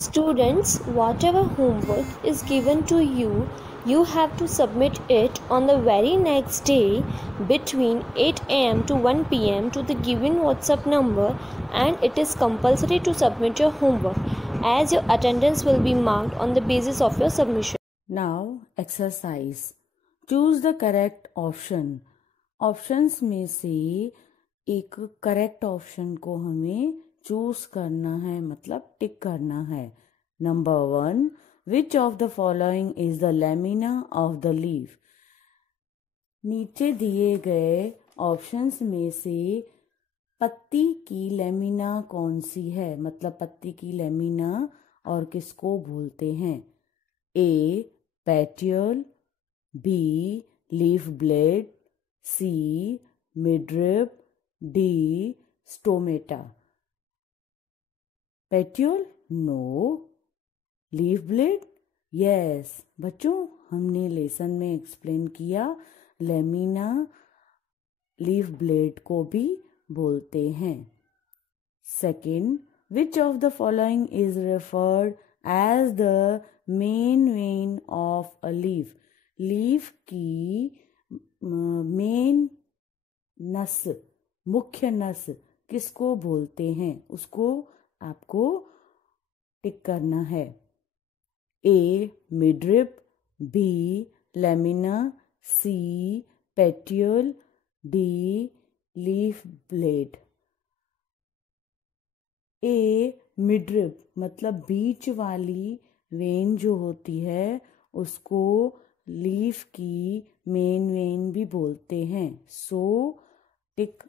Students, whatever homework is given to you, you have to submit it on the very next day between 8 am to 1 pm to the given WhatsApp number, and it is compulsory to submit your homework as your attendance will be marked on the basis of your submission. Now exercise. Choose the correct option. Options में से एक correct option को हमें choose करना है, मतलब टिक करना है. Number 1, which of the following is the lamina of the leaf. नीचे दिए गए ऑप्शंस में से पत्ती की लेमिना कौन सी है, मतलब पत्ती की लेमिना और किसको बोलते हैं. A petiole, B leaf blade, C midrib, D stomata. Petiole no, leaf blade yes. बच्चों, हमने लेसन में एक्सप्लेन किया लेमिना लीफ ब्लेड को भी बोलते हैं. Second, which of the following is referred as the main vein of a leaf. Leaf की main नस, मुख्य नस किसको बोलते हैं, उसको आपको टिक करना है. ए मिडरिब, बी लेमिना, सी पेट्यूल, डी लीफ ब्लेड. ए मिडरिब मतलब बीच वाली वेन जो होती है उसको लीफ की मेन वेन भी बोलते हैं. So tick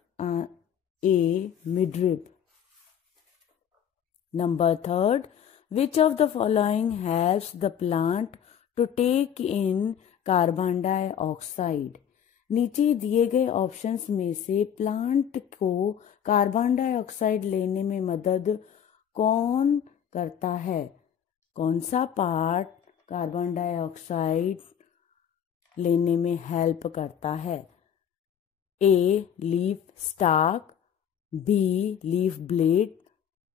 a midrib. Number 3, which of the following helps the plant to take in carbon dioxide. नीचे दिए गए ऑप्शंस में से प्लांट को कार्बन डाइऑक्साइड लेने में मदद कौन करता है. कौन सा पार्ट कार्बन डाइऑक्साइड लेने में हेल्प करता है. A leaf stalk, B leaf blade,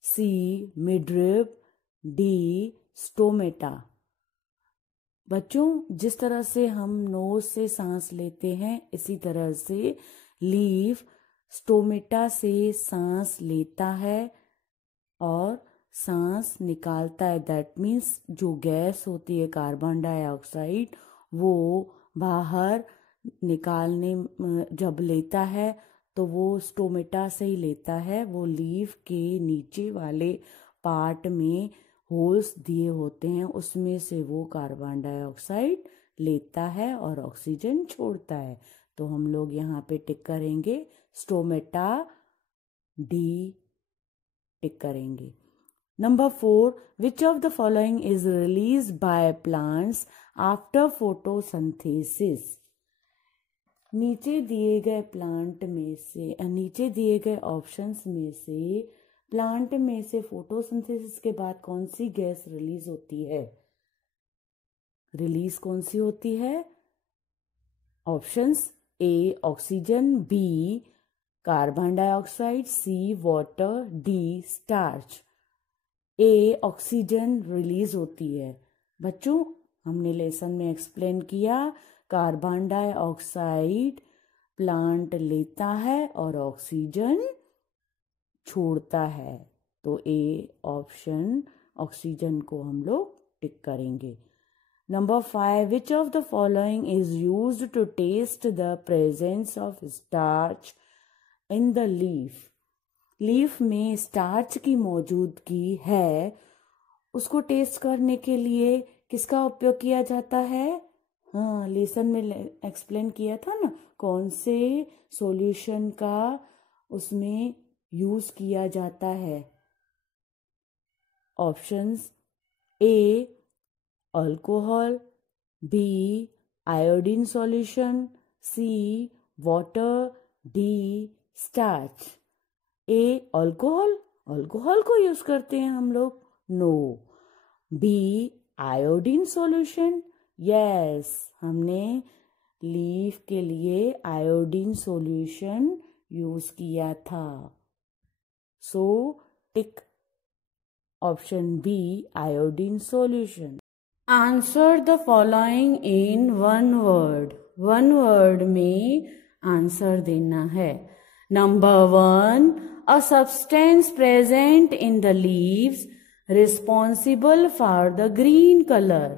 C midrib, D stomata. बच्चों, जिस तरह से हम नोज से सांस लेते हैं इसी तरह से लीफ स्टोमेटा से सांस लेता है और सांस निकालता है. दैट मीन्स जो गैस होती है कार्बन डाइऑक्साइड वो बाहर निकालने जब लेता है तो वो स्टोमेटा से ही लेता है. वो लीफ के नीचे वाले पार्ट में होल्स दिए होते हैं, उसमें से वो कार्बन डाइऑक्साइड लेता है और ऑक्सीजन छोड़ता है. तो हम लोग यहाँ पे टिक करेंगे स्टोमेटा, डी टिक करेंगे. Number 4, which of the following is release by plants after photosynthesis. नीचे दिए गए ऑप्शंस में से प्लांट में से फोटोसिंथेसिस के बाद कौन सी गैस रिलीज होती है. रिलीज कौन सी होती है. Options A oxygen, B carbon dioxide, C water, D starch. A oxygen release होती है. बच्चों, हमने लेसन में एक्सप्लेन किया कार्बन डाइऑक्साइड प्लांट लेता है और ऑक्सीजन छोड़ता है. तो ए ऑप्शन ऑक्सीजन को हम लोग टिक करेंगे. Number 5, which of the following is used to test the presence of starch in the leaf. Leaf में स्टार्च की मौजूदगी है, उसको टेस्ट करने के लिए किसका उपयोग किया जाता है. हाँ, लेसन में एक्सप्लेन किया था ना कौन से सॉल्यूशन का उसमें यूज किया जाता है. Options A alcohol, B iodine solution, C water, D starch. A alcohol को यूज करते हैं हम लोग. No. B iodine solution yes. हमने लीफ के लिए आयोडीन सॉल्यूशन यूज किया था. So tick Option B, iodine solution. Answer the following in one word. One word में आंसर देना है. Number 1, a substance present in the leaves responsible for the green color.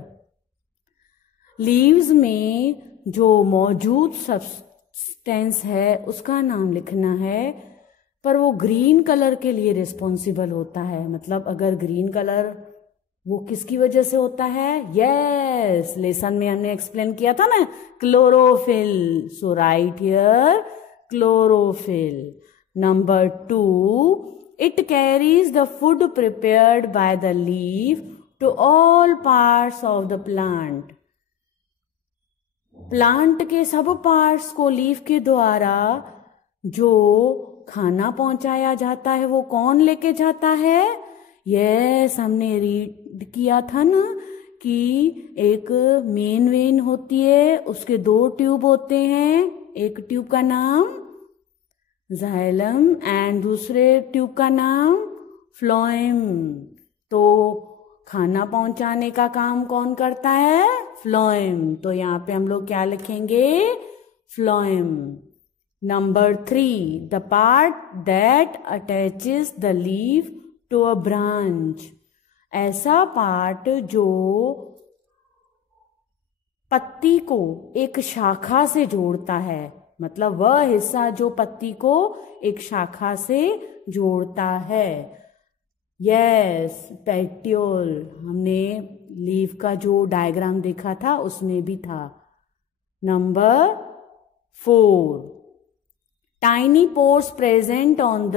Leaves में जो मौजूद substance है उसका नाम लिखना है, पर वो ग्रीन कलर के लिए रिस्पॉन्सिबल होता है. मतलब अगर ग्रीन कलर वो किसकी वजह से होता है? यस, लेसन में हमने एक्सप्लेन किया था ना, chlorophyll. So right here chlorophyll. Number 2, it carries the food prepared by the leaf to all parts of the plant. Plant के सब पार्ट्स को लीफ के द्वारा जो खाना पहुंचाया जाता है वो कौन लेके जाता है? यस, हमने रीड किया था ना कि एक मेन वेन होती है, उसके 2 ट्यूब होते हैं. एक ट्यूब का नाम जाइलम एंड दूसरे ट्यूब का नाम फ्लोएम. तो खाना पहुंचाने का काम कौन करता है? फ्लोएम. तो यहाँ पे हम लोग क्या लिखेंगे? Phloem. Number 3, the part that attaches the leaf to a branch. ऐसा पार्ट जो पत्ती को एक शाखा से जोड़ता है. मतलब वह हिस्सा जो पत्ती को एक शाखा से जोड़ता है. यस, पेट्यूल. हमने लीफ का जो डायग्राम देखा था उसमें भी था. Number 4, tiny pores present on the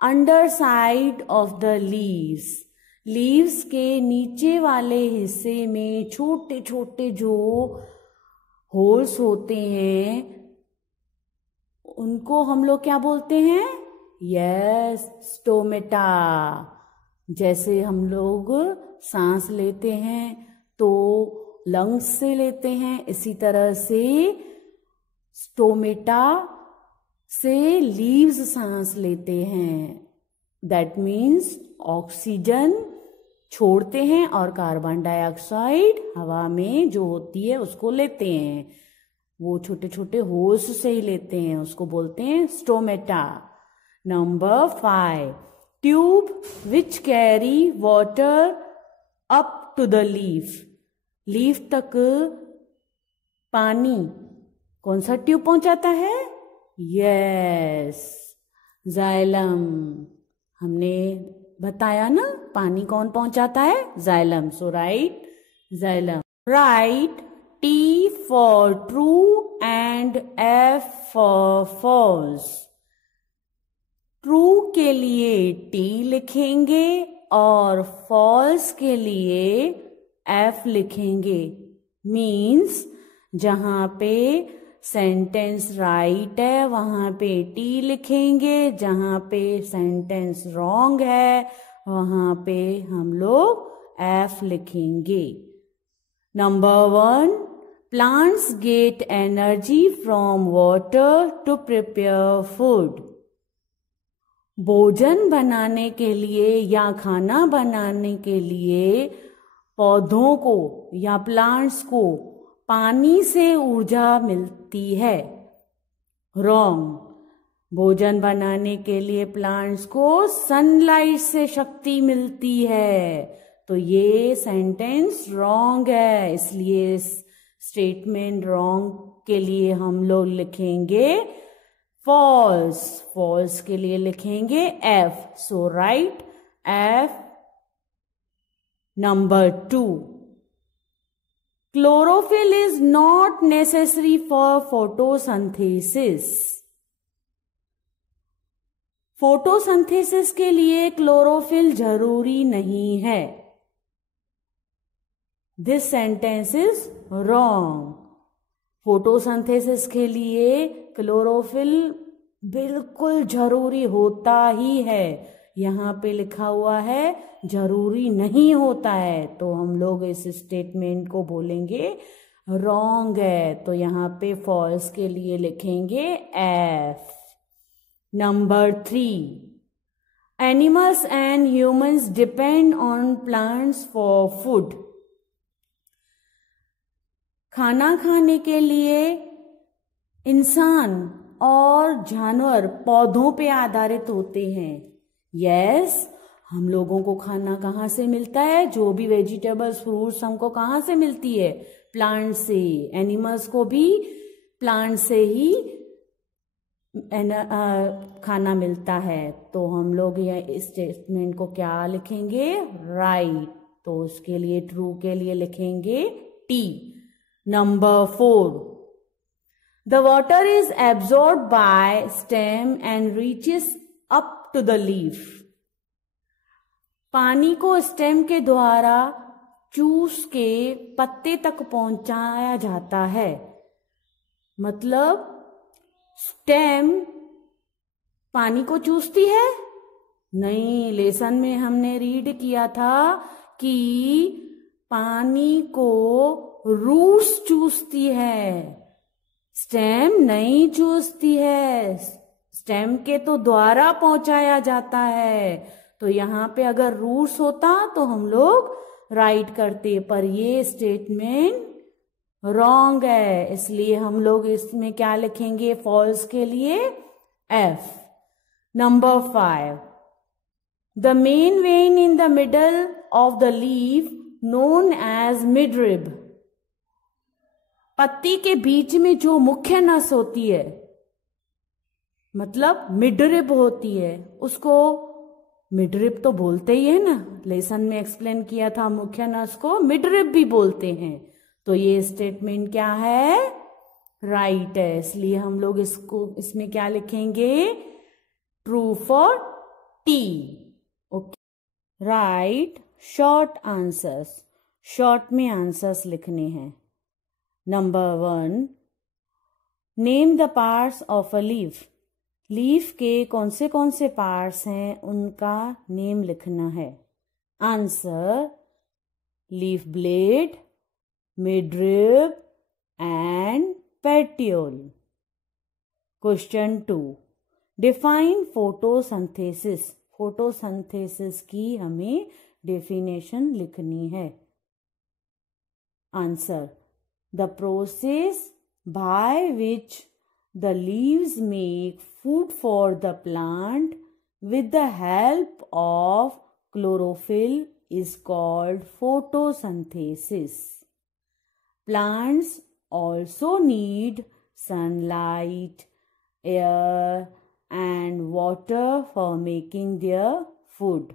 under side of the leaves. Leaves के नीचे वाले हिस्से में छोटे छोटे जो होल्स होते हैं उनको हम लोग क्या बोलते हैं? Yes, stomata. जैसे हम लोग सांस लेते हैं तो लंग्स से लेते हैं, इसी तरह से स्टोमेटा से लीव्स सांस लेते हैं. दैट मीन्स ऑक्सीजन छोड़ते हैं और कार्बन डाइऑक्साइड हवा में जो होती है उसको लेते हैं. वो छोटे छोटे होल्स से ही लेते हैं, उसको बोलते हैं stomata. Number 5, tube which carry water up to the leaf. Leaf तक पानी कौन सा ट्यूब पहुंचाता है? Yes, xylem. हमने बताया ना, पानी कौन पहुंचाता है? Xylem. So right, xylem. Right T for true and F for false. True के लिए T लिखेंगे और फॉल्स के लिए F लिखेंगे. मीन्स जहां पे सेंटेंस राइट है वहां पे T लिखेंगे, जहां पे सेंटेंस रॉन्ग है वहां पे हम लोग F लिखेंगे. Number 1, plants get energy from water to prepare food. भोजन बनाने के लिए या खाना बनाने के लिए पौधों को या प्लांट्स को पानी से ऊर्जा मिलती है. रॉन्ग. भोजन बनाने के लिए प्लांट्स को सनलाइट से शक्ति मिलती है. तो ये सेंटेंस रॉन्ग है, इसलिए स्टेटमेंट रॉन्ग के लिए हम लोग लिखेंगे फॉल्स. फॉल्स के लिए लिखेंगे F. So right F. Number 2, chlorophyll is not necessary for photosynthesis. Photosynthesis के लिए क्लोरोफिल जरूरी नहीं है. This sentence is wrong. Photosynthesis के लिए क्लोरोफिल बिल्कुल जरूरी होता ही है. यहाँ पे लिखा हुआ है जरूरी नहीं होता है, तो हम लोग इस स्टेटमेंट को बोलेंगे रॉन्ग है. तो यहाँ पे फॉल्स के लिए लिखेंगे F. Number 3, Animals and humans depend on plants for food. खाना खाने के लिए इंसान और जानवर पौधों पे आधारित होते हैं. यस, हम लोगों को खाना कहाँ से मिलता है? जो भी वेजिटेबल्स फ्रूट्स हमको कहाँ से मिलती है? प्लांट से. एनिमल्स को भी प्लांट से ही खाना मिलता है. तो हम लोग यह इस स्टेटमेंट को क्या लिखेंगे? राइट. तो उसके लिए ट्रू के लिए लिखेंगे T. Number 4. The water is absorbed by stem and reaches up to the leaf. पानी को स्टेम के द्वारा चूस के पत्ते तक पहुंचाया जाता है. मतलब स्टेम पानी को चूसती है? नहीं, लेसन में हमने रीड किया था कि पानी को रूट्स चूसती है, स्टेम नहीं चूसती है. स्टेम के तो द्वारा पहुंचाया जाता है. तो यहाँ पे अगर रूट्स होता तो हम लोग राइट करते, पर ये स्टेटमेंट रॉन्ग है. इसलिए हम लोग इसमें क्या लिखेंगे? फॉल्स के लिए F. Number 5. The main vein in the middle of the leaf known as midrib. पत्ती के बीच में जो मुख्य नस होती है, मतलब मिडरिब होती है, उसको मिडरिब तो बोलते ही है ना. लेसन में एक्सप्लेन किया था, मुख्य नस को मिडरिब भी बोलते हैं. तो ये स्टेटमेंट क्या है? राइट है. इसलिए हम लोग इसमें क्या लिखेंगे? True for T. Okay. Right short answers. Short में आंसर्स लिखने हैं. Number 1. Name the parts of a leaf. Leaf के कौन से पार्ट्स हैं उनका नेम लिखना है. Answer: leaf blade, midrib and petiole. Question 2. Define photosynthesis. Photosynthesis की हमें डेफिनेशन लिखनी है. Answer: the process by which the leaves make food for the plant with the help of chlorophyll is called photosynthesis. Plants also need sunlight, air, and water for making their food.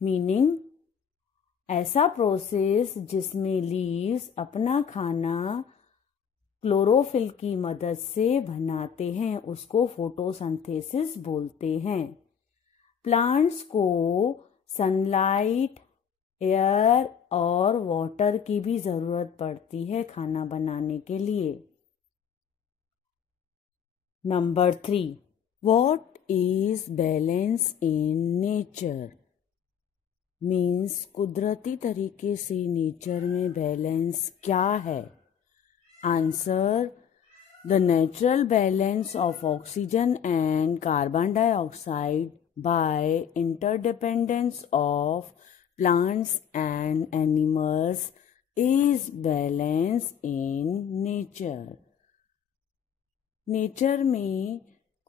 Meaning, ऐसा process जिसमें leaves अपना खाना chlorophyll की मदद से बनाते हैं उसको फोटोसिंथेसिस बोलते हैं. प्लांट्स को सनलाइट, एयर और वाटर की भी ज़रूरत पड़ती है खाना बनाने के लिए. Number 3. What is balance in nature? Means कुदरती तरीके से नेचर में बैलेंस क्या है? Answer: the natural balance of oxygen and carbon dioxide by interdependence of plants and animals is balance in nature. Nature में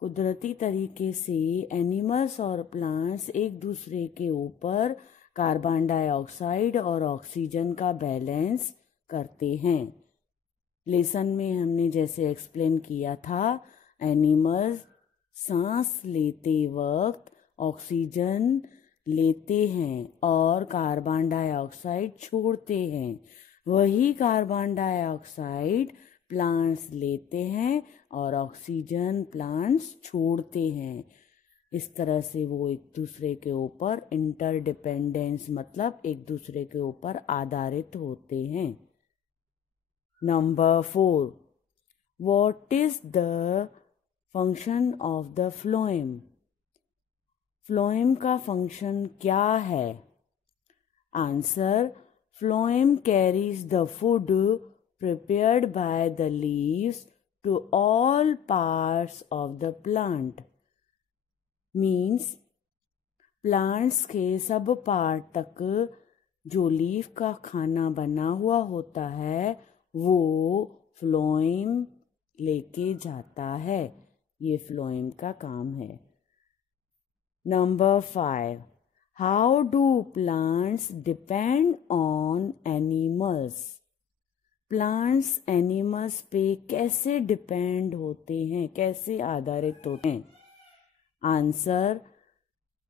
कुदरती तरीके से एनिमल्स और प्लांट्स एक दूसरे के ऊपर कार्बन डाइऑक्साइड और ऑक्सीजन का बैलेंस करते हैं. लेसन में हमने जैसे एक्सप्लेन किया था, एनिमल्स सांस लेते वक्त ऑक्सीजन लेते हैं और कार्बन डाइऑक्साइड छोड़ते हैं. वही कार्बन डाइऑक्साइड प्लांट्स लेते हैं और ऑक्सीजन प्लांट्स छोड़ते हैं. इस तरह से वो एक दूसरे के ऊपर इंटरडिपेंडेंस मतलब एक दूसरे के ऊपर आधारित होते हैं. Number 4. What is the function of the phloem? Phloem का फंक्शन क्या है? Answer: phloem carries the food prepared by the leaves to all parts of the plant. Means plants के सब पार्ट तक जो लीफ का खाना बना हुआ होता है वो फ्लोएम लेके जाता है। ये फ्लोएम का काम है। Number 5, how do plants depend on animals? Plants animals पे कैसे डिपेंड होते हैं, कैसे आधारित होते हैं? Answer,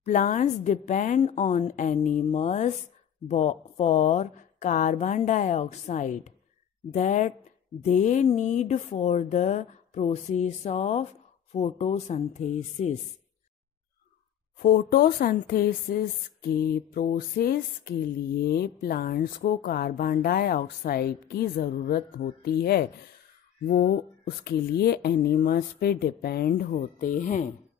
plants depend on animals for carbon dioxide that they need for the process of photosynthesis. Photosynthesis के प्रोसेस के लिए प्लांट्स को कार्बन डाइऑक्साइड की ज़रूरत होती है। वो उसके लिए एनिमल्स पे डिपेंड होते हैं।